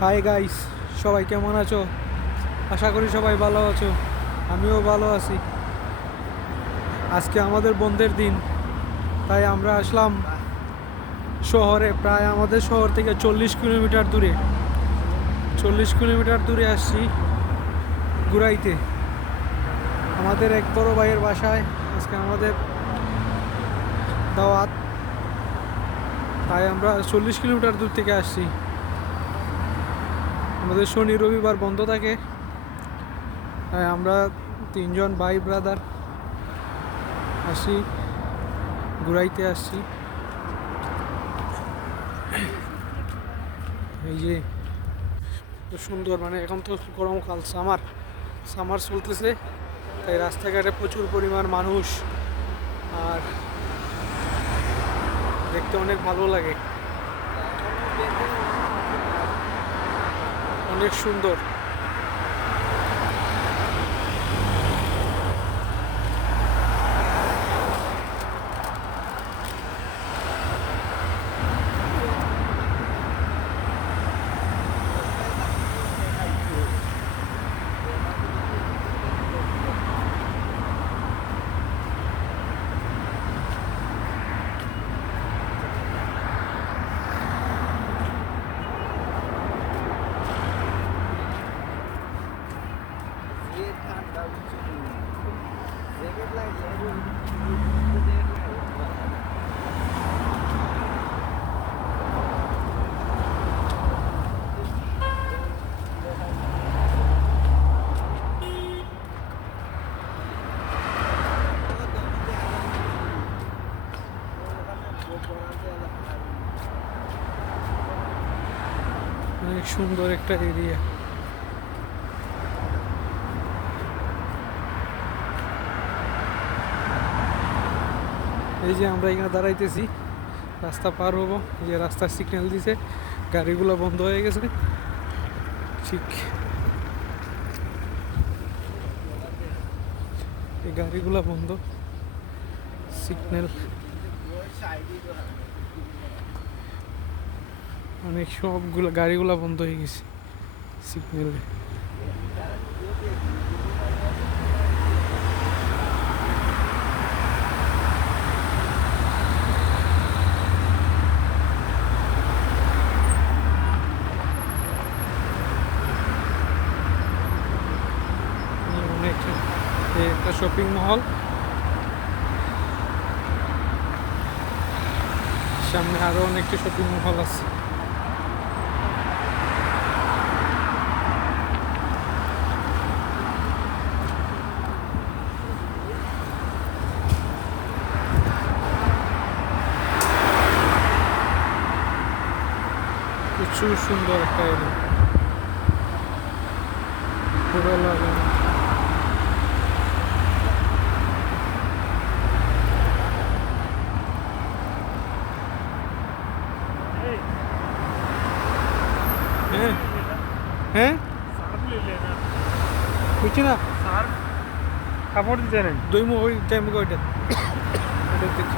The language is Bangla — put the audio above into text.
হাই গাইস, সবাই কেমন আছো? আশা করি সবাই ভালো আছো। আমিও ভালো আছি। আজকে আমাদের বন্ধের দিন, তাই আমরা আসলাম শহরে। প্রায় আমাদের শহর থেকে 40 কিলোমিটার দূরে, 40 কিলোমিটার দূরে আসছি ঘুরাইতে। আমাদের এক বড় ভাইয়ের বাসায় আজকে আমাদের দাওয়াত, তাই আমরা 40 কিলোমিটার দূর থেকে আসছি। আমাদের শনি রবিবার বন্ধ থাকে, তাই আমরা তিনজন ভাই ব্রাদার আসি, ঘুরাইতে আসছি। এই যে তো সুন্দর, মানে এখন তো গরমকাল, সামার সামার চলতেছে, তাই রাস্তাঘাটে প্রচুর পরিমাণ মানুষ, আর দেখতে অনেক ভালো লাগে, অনেক সুন্দর। অনেক সুন্দর একটা এরিয়া। এই যে আমরা এখানে দাঁড়াইতেছি, রাস্তা পার হবো। এই যে রাস্তার সিগন্যাল দিছে, গাড়িগুলো বন্ধ হয়ে গেছে। ঠিক এই গাড়িগুলো বন্ধ, সিগন্যাল অনেক সবগুলো গাড়িগুলো বন্ধ হয়ে গেছে সিগন্যালে। অনেক একটা শপিং মহল, সামনে আরো অনেকটা শপিং মহল আছে। প্রচুর সুন্দর একটা এরিয়া, পুরো লাগানো। হ্যাঁ হ্যাঁ, বুঝছি না, কাপড় দিতে নেই দইমু ওই টাইম ওইটা দেখছি।